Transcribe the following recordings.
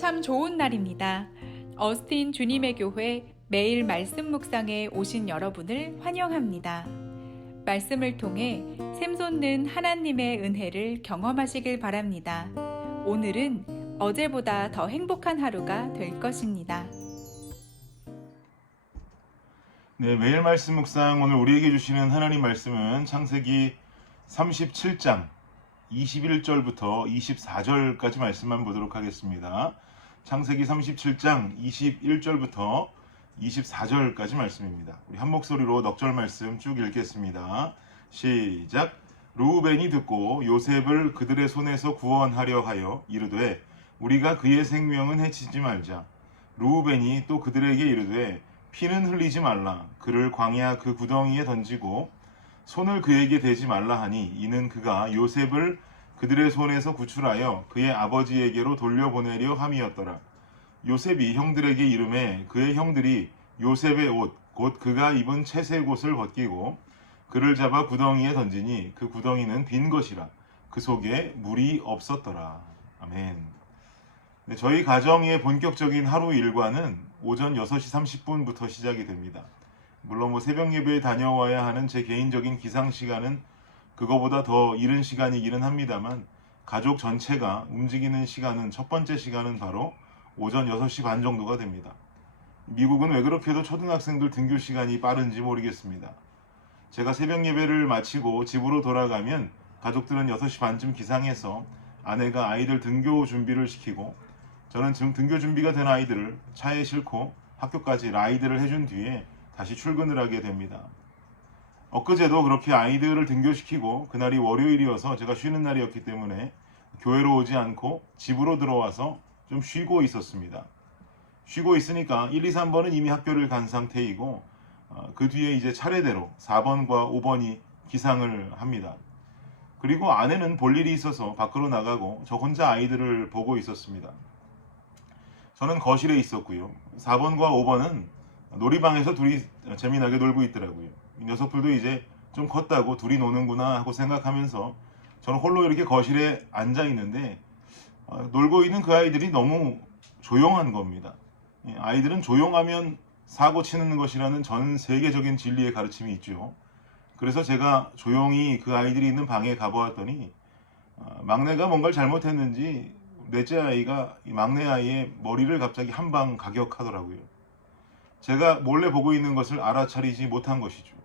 참 좋은 날입니다. 어스틴 주님의 교회 매일 말씀 묵상에 오신 여러분을 환영합니다. 말씀을 통해 샘솟는 하나님의 은혜를 경험하시길 바랍니다. 오늘은 어제보다 더 행복한 하루가 될 것입니다. 네, 매일 말씀 묵상 오늘 우리에게 주시는 하나님 말씀은 창세기 37장 21절부터 24절까지 말씀만 보도록 하겠습니다. 창세기 37장 21절부터 24절까지 말씀입니다. 우리 한 목소리로 넉절 말씀 쭉 읽겠습니다. 시작. 르우벤이 듣고 요셉을 그들의 손에서 구원하려 하여 이르되 우리가 그의 생명은 해치지 말자. 르우벤이 또 그들에게 이르되 피는 흘리지 말라. 그를 광야 그 구덩이에 던지고 손을 그에게 대지 말라 하니 이는 그가 요셉을 그들의 손에서 구출하여 그의 아버지에게로 돌려보내려 함이었더라. 요셉이 형들에게 이르매 그의 형들이 요셉의 옷 곧 그가 입은 채색 옷을 벗기고 그를 잡아 구덩이에 던지니 그 구덩이는 빈 것이라. 그 속에 물이 없었더라. 아멘. 네, 저희 가정의 본격적인 하루 일과는 오전 6시 30분부터 시작이 됩니다. 물론 새벽 예배에 다녀와야 하는 제 개인적인 기상 시간은 그거보다 더 이른 시간이기는 합니다만 가족 전체가 움직이는 시간은 첫 번째 시간은 바로 오전 6시 반 정도가 됩니다. 미국은 왜 그렇게도 초등학생들 등교 시간이 빠른지 모르겠습니다. 제가 새벽 예배를 마치고 집으로 돌아가면 가족들은 6시 반쯤 기상해서 아내가 아이들 등교 준비를 시키고 저는 지금 등교 준비가 된 아이들을 차에 싣고 학교까지 라이드를 해준 뒤에 다시 출근을 하게 됩니다. 엊그제도 그렇게 아이들을 등교시키고 그날이 월요일이어서 제가 쉬는 날이었기 때문에 교회로 오지 않고 집으로 들어와서 좀 쉬고 있었습니다. 쉬고 있으니까 1, 2, 3번은 이미 학교를 간 상태이고 그 뒤에 이제 차례대로 4번과 5번이 기상을 합니다. 그리고 아내는 볼 일이 있어서 밖으로 나가고 저 혼자 아이들을 보고 있었습니다. 저는 거실에 있었고요. 4번과 5번은 놀이방에서 둘이 재미나게 놀고 있더라고요. 이 녀석들도 이제 좀 컸다고 둘이 노는구나 하고 생각하면서 저는 홀로 이렇게 거실에 앉아 있는데 놀고 있는 그 아이들이 너무 조용한 겁니다. 아이들은 조용하면 사고 치는 것이라는 전 세계적인 진리의 가르침이 있죠. 그래서 제가 조용히 그 아이들이 있는 방에 가보았더니 막내가 뭔가를 잘못했는지 넷째 아이가 이 막내 아이의 머리를 갑자기 한 방 가격하더라고요. 제가 몰래 보고 있는 것을 알아차리지 못한 것이죠.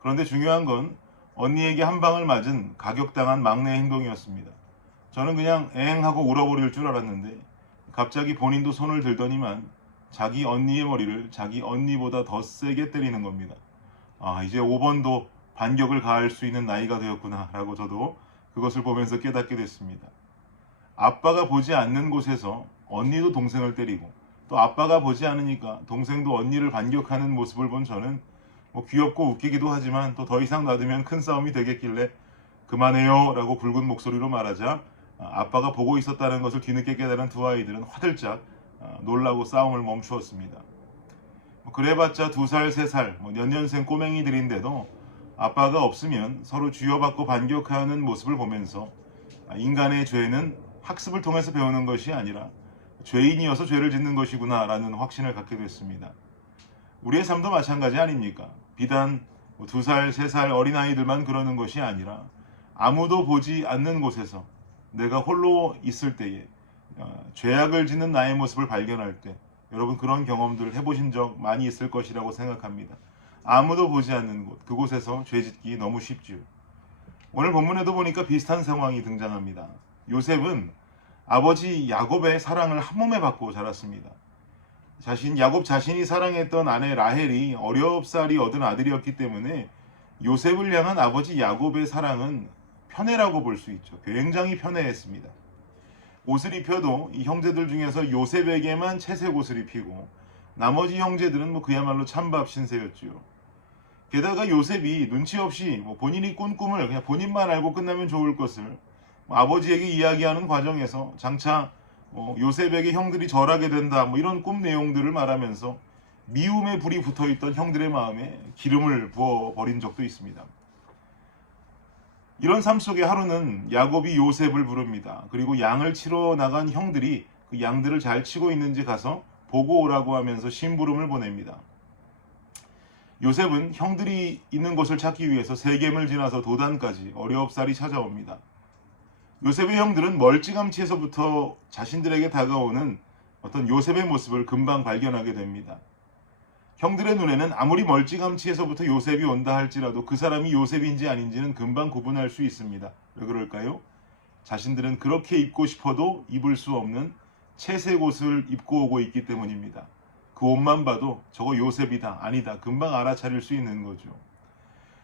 그런데 중요한 건 언니에게 한 방을 맞은 가격당한 막내의 행동이었습니다. 저는 그냥 엥하고 울어버릴 줄 알았는데 갑자기 본인도 손을 들더니만 자기 언니의 머리를 자기 언니보다 더 세게 때리는 겁니다. 이제 5번도 반격을 가할 수 있는 나이가 되었구나 라고 저도 그것을 보면서 깨닫게 됐습니다. 아빠가 보지 않는 곳에서 언니도 동생을 때리고 또 아빠가 보지 않으니까 동생도 언니를 반격하는 모습을 본 저는 귀엽고 웃기기도 하지만 또 더 이상 놔두면 큰 싸움이 되겠길래 그만해요 라고 굵은 목소리로 말하자 아빠가 보고 있었다는 것을 뒤늦게 깨달은 두 아이들은 화들짝 놀라고 싸움을 멈추었습니다. 그래봤자 2살, 3살 연년생 꼬맹이들인데도 아빠가 없으면 서로 쥐어받고 반격하는 모습을 보면서 인간의 죄는 학습을 통해서 배우는 것이 아니라 죄인이어서 죄를 짓는 것이구나 라는 확신을 갖게 됐습니다. 우리의 삶도 마찬가지 아닙니까? 비단 2살, 3살 어린아이들만 그러는 것이 아니라 아무도 보지 않는 곳에서 내가 홀로 있을 때에 죄악을 짓는 나의 모습을 발견할 때 여러분 그런 경험들 해보신 적 많이 있을 것이라고 생각합니다. 아무도 보지 않는 곳, 그곳에서 죄 짓기 너무 쉽죠. 오늘 본문에도 보니까 비슷한 상황이 등장합니다. 요셉은 아버지 야곱의 사랑을 한몸에 받고 자랐습니다. 야곱 자신이 사랑했던 아내 라헬이 어렵사리 얻은 아들이었기 때문에 요셉을 향한 아버지 야곱의 사랑은 편애라고 볼 수 있죠. 굉장히 편애했습니다. 옷을 입혀도 이 형제들 중에서 요셉에게만 채색 옷을 입히고 나머지 형제들은 그야말로 찬밥 신세였죠. 게다가 요셉이 눈치 없이 본인이 꾼 꿈을 그냥 본인만 알고 끝나면 좋을 것을 아버지에게 이야기하는 과정에서 장차 요셉에게 형들이 절하게 된다 이런 꿈 내용들을 말하면서 미움의 불이 붙어있던 형들의 마음에 기름을 부어버린 적도 있습니다. 이런 삶 속에 하루는 야곱이 요셉을 부릅니다. 그리고 양을 치러 나간 형들이 그 양들을 잘 치고 있는지 가서 보고 오라고 하면서 심부름을 보냅니다. 요셉은 형들이 있는 곳을 찾기 위해서 세겜을 지나서 도단까지 어려옵살이 찾아옵니다. 요셉의 형들은 멀찌감치에서부터 자신들에게 다가오는 어떤 요셉의 모습을 금방 발견하게 됩니다. 형들의 눈에는 아무리 멀찌감치에서부터 요셉이 온다 할지라도 그 사람이 요셉인지 아닌지는 금방 구분할 수 있습니다. 왜 그럴까요? 자신들은 그렇게 입고 싶어도 입을 수 없는 채색 옷을 입고 오고 있기 때문입니다. 그 옷만 봐도 저거 요셉이다, 아니다, 금방 알아차릴 수 있는 거죠.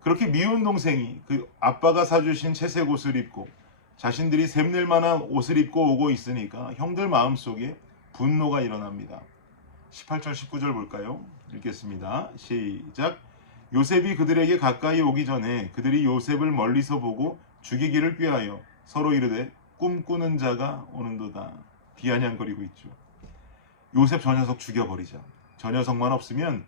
그렇게 미운 동생이 그 아빠가 사주신 채색 옷을 입고 자신들이 샘낼 만한 옷을 입고 오고 있으니까 형들 마음속에 분노가 일어납니다. 18절 19절 볼까요? 읽겠습니다. 시작. 요셉이 그들에게 가까이 오기 전에 그들이 요셉을 멀리서 보고 죽이기를 꾀하여 서로 이르되 꿈꾸는 자가 오는도다. 비아냥거리고 있죠. 요셉 저 녀석 죽여버리자. 저 녀석만 없으면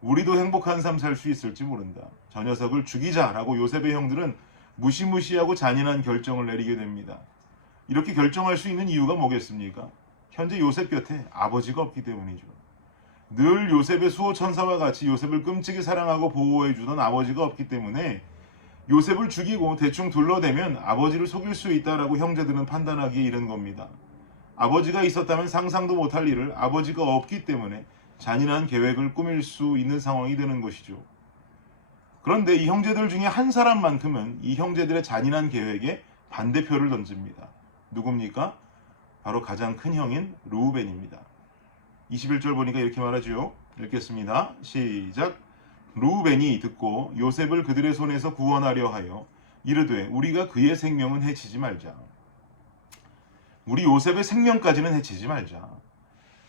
우리도 행복한 삶 살 수 있을지 모른다. 저 녀석을 죽이자라고 요셉의 형들은 무시무시하고 잔인한 결정을 내리게 됩니다. 이렇게 결정할 수 있는 이유가 뭐겠습니까? 현재 요셉 곁에 아버지가 없기 때문이죠. 늘 요셉의 수호천사와 같이 요셉을 끔찍이 사랑하고 보호해주던 아버지가 없기 때문에 요셉을 죽이고 대충 둘러대면 아버지를 속일 수 있다라고 형제들은 판단하기에 이른 겁니다. 아버지가 있었다면 상상도 못할 일을 아버지가 없기 때문에 잔인한 계획을 꾸밀 수 있는 상황이 되는 것이죠. 그런데 이 형제들 중에 한 사람만큼은 이 형제들의 잔인한 계획에 반대표를 던집니다. 누굽니까? 바로 가장 큰 형인 르우벤입니다. 21절 보니까 이렇게 말하죠. 읽겠습니다. 시작. 르우벤이 듣고 요셉을 그들의 손에서 구원하려 하여 이르되 우리가 그의 생명은 해치지 말자. 우리 요셉의 생명까지는 해치지 말자.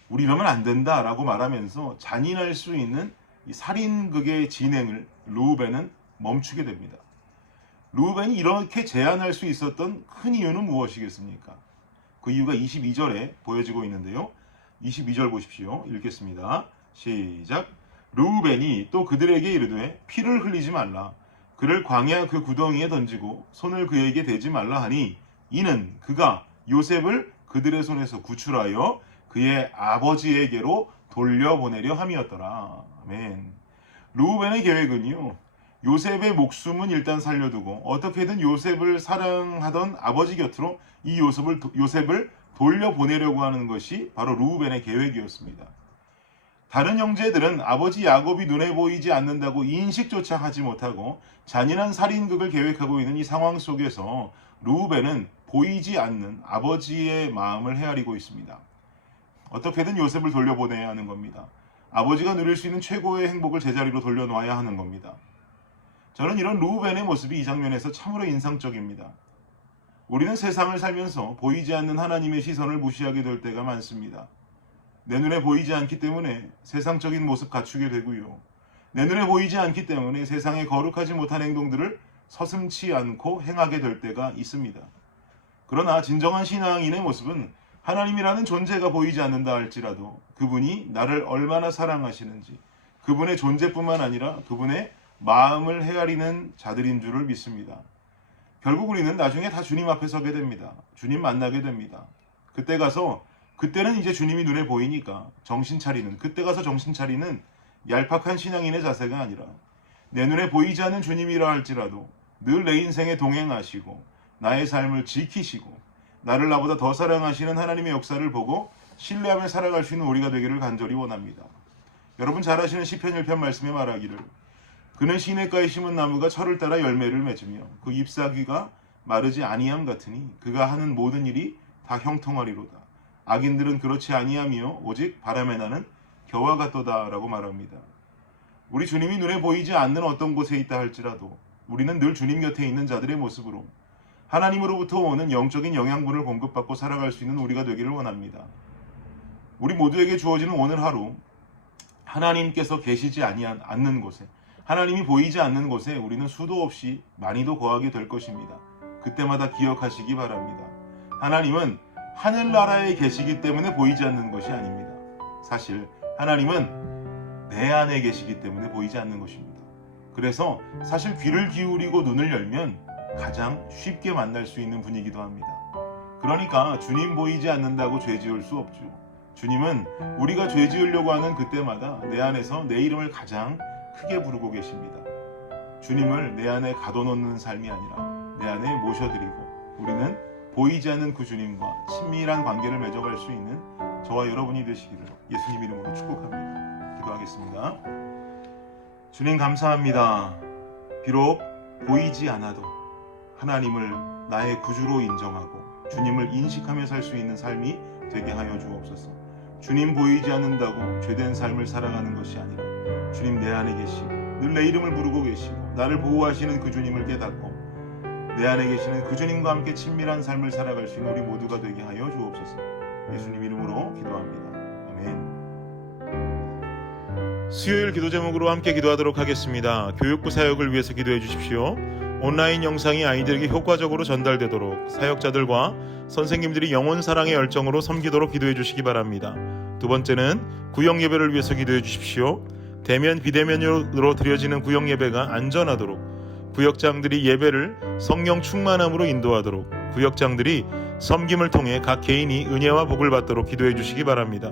우리 이러면 안 된다라고 말하면서 잔인할 수 있는 이 살인극의 진행을 르우벤은 멈추게 됩니다. 르우벤이 이렇게 제안할 수 있었던 큰 이유는 무엇이겠습니까? 그 이유가 22절에 보여지고 있는데요. 22절 보십시오. 읽겠습니다. 시작. 르우벤이 또 그들에게 이르되 피를 흘리지 말라. 그를 광야 그 구덩이에 던지고 손을 그에게 대지 말라 하니 이는 그가 요셉을 그들의 손에서 구출하여 그의 아버지에게로 돌려보내려 함이었더라. 아멘. 르우벤의 계획은요. 요셉의 목숨은 일단 살려두고 어떻게든 요셉을 사랑하던 아버지 곁으로 이 요셉을 돌려보내려고 하는 것이 바로 르우벤의 계획이었습니다. 다른 형제들은 아버지 야곱이 눈에 보이지 않는다고 인식조차 하지 못하고 잔인한 살인극을 계획하고 있는 이 상황 속에서 르우벤은 보이지 않는 아버지의 마음을 헤아리고 있습니다. 어떻게든 요셉을 돌려보내야 하는 겁니다. 아버지가 누릴 수 있는 최고의 행복을 제자리로 돌려놓아야 하는 겁니다. 저는 이런 르우벤의 모습이 이 장면에서 참으로 인상적입니다. 우리는 세상을 살면서 보이지 않는 하나님의 시선을 무시하게 될 때가 많습니다. 내 눈에 보이지 않기 때문에 세상적인 모습 갖추게 되고요. 내 눈에 보이지 않기 때문에 세상에 거룩하지 못한 행동들을 서슴지 않고 행하게 될 때가 있습니다. 그러나 진정한 신앙인의 모습은 하나님이라는 존재가 보이지 않는다 할지라도 그분이 나를 얼마나 사랑하시는지 그분의 존재뿐만 아니라 그분의 마음을 헤아리는 자들인 줄을 믿습니다. 결국 우리는 나중에 다 주님 앞에 서게 됩니다. 주님 만나게 됩니다. 그때는 이제 주님이 눈에 보이니까 정신 차리는, 그때 가서 정신 차리는 얄팍한 신앙인의 자세가 아니라 내 눈에 보이지 않는 주님이라 할지라도 늘 내 인생에 동행하시고 나의 삶을 지키시고 나를 나보다 더 사랑하시는 하나님의 역사를 보고 신뢰하며 살아갈 수 있는 우리가 되기를 간절히 원합니다. 여러분 잘 아시는 시편 1편 말씀에 말하기를 그는 시냇가에 심은 나무가 철을 따라 열매를 맺으며 그 잎사귀가 마르지 아니함 같으니 그가 하는 모든 일이 다 형통하리로다. 악인들은 그렇지 아니하며 오직 바람에 나는 겨와 같도다라고 말합니다. 우리 주님이 눈에 보이지 않는 어떤 곳에 있다 할지라도 우리는 늘 주님 곁에 있는 자들의 모습으로 하나님으로부터 오는 영적인 영양분을 공급받고 살아갈 수 있는 우리가 되기를 원합니다. 우리 모두에게 주어지는 오늘 하루 하나님께서 계시지 않는 곳에 하나님이 보이지 않는 곳에 우리는 수도 없이 많이도 거하게 될 것입니다. 그때마다 기억하시기 바랍니다. 하나님은 하늘나라에 계시기 때문에 보이지 않는 것이 아닙니다. 사실 하나님은 내 안에 계시기 때문에 보이지 않는 것입니다. 그래서 사실 귀를 기울이고 눈을 열면 가장 쉽게 만날 수 있는 분이기도 합니다. 그러니까 주님 보이지 않는다고 죄 지을 수 없죠. 주님은 우리가 죄 지으려고 하는 그때마다 내 안에서 내 이름을 가장 크게 부르고 계십니다. 주님을 내 안에 가둬놓는 삶이 아니라 내 안에 모셔드리고 우리는 보이지 않는 그 주님과 친밀한 관계를 맺어갈 수 있는 저와 여러분이 되시기를 예수님 이름으로 축복합니다. 기도하겠습니다. 주님 감사합니다. 비록 보이지 않아도 하나님을 나의 구주로 인정하고 주님을 인식하며 살 수 있는 삶이 되게 하여 주옵소서. 주님 보이지 않는다고 죄된 삶을 살아가는 것이 아니라 주님 내 안에 계시고 늘 내 이름을 부르고 계시고 나를 보호하시는 그 주님을 깨닫고 내 안에 계시는 그 주님과 함께 친밀한 삶을 살아갈 수 있는 우리 모두가 되게 하여 주옵소서. 예수님 이름으로 기도합니다. 아멘. 수요일 기도 제목으로 함께 기도하도록 하겠습니다. 교육부 사역을 위해서 기도해 주십시오. 온라인 영상이 아이들에게 효과적으로 전달되도록 사역자들과 선생님들이 영혼 사랑의 열정으로 섬기도록 기도해 주시기 바랍니다. 두 번째는 구역 예배를 위해서 기도해 주십시오. 대면 비대면으로 드려지는 구역 예배가 안전하도록 구역장들이 예배를 성령 충만함으로 인도하도록 구역장들이 섬김을 통해 각 개인이 은혜와 복을 받도록 기도해 주시기 바랍니다.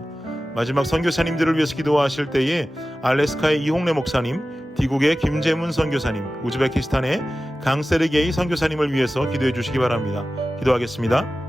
마지막 선교사님들을 위해서 기도하실 때에 알래스카의 이홍래 목사님, 디국의 김재문 선교사님, 우즈베키스탄의 강세르게이 선교사님을 위해서 기도해 주시기 바랍니다. 기도하겠습니다.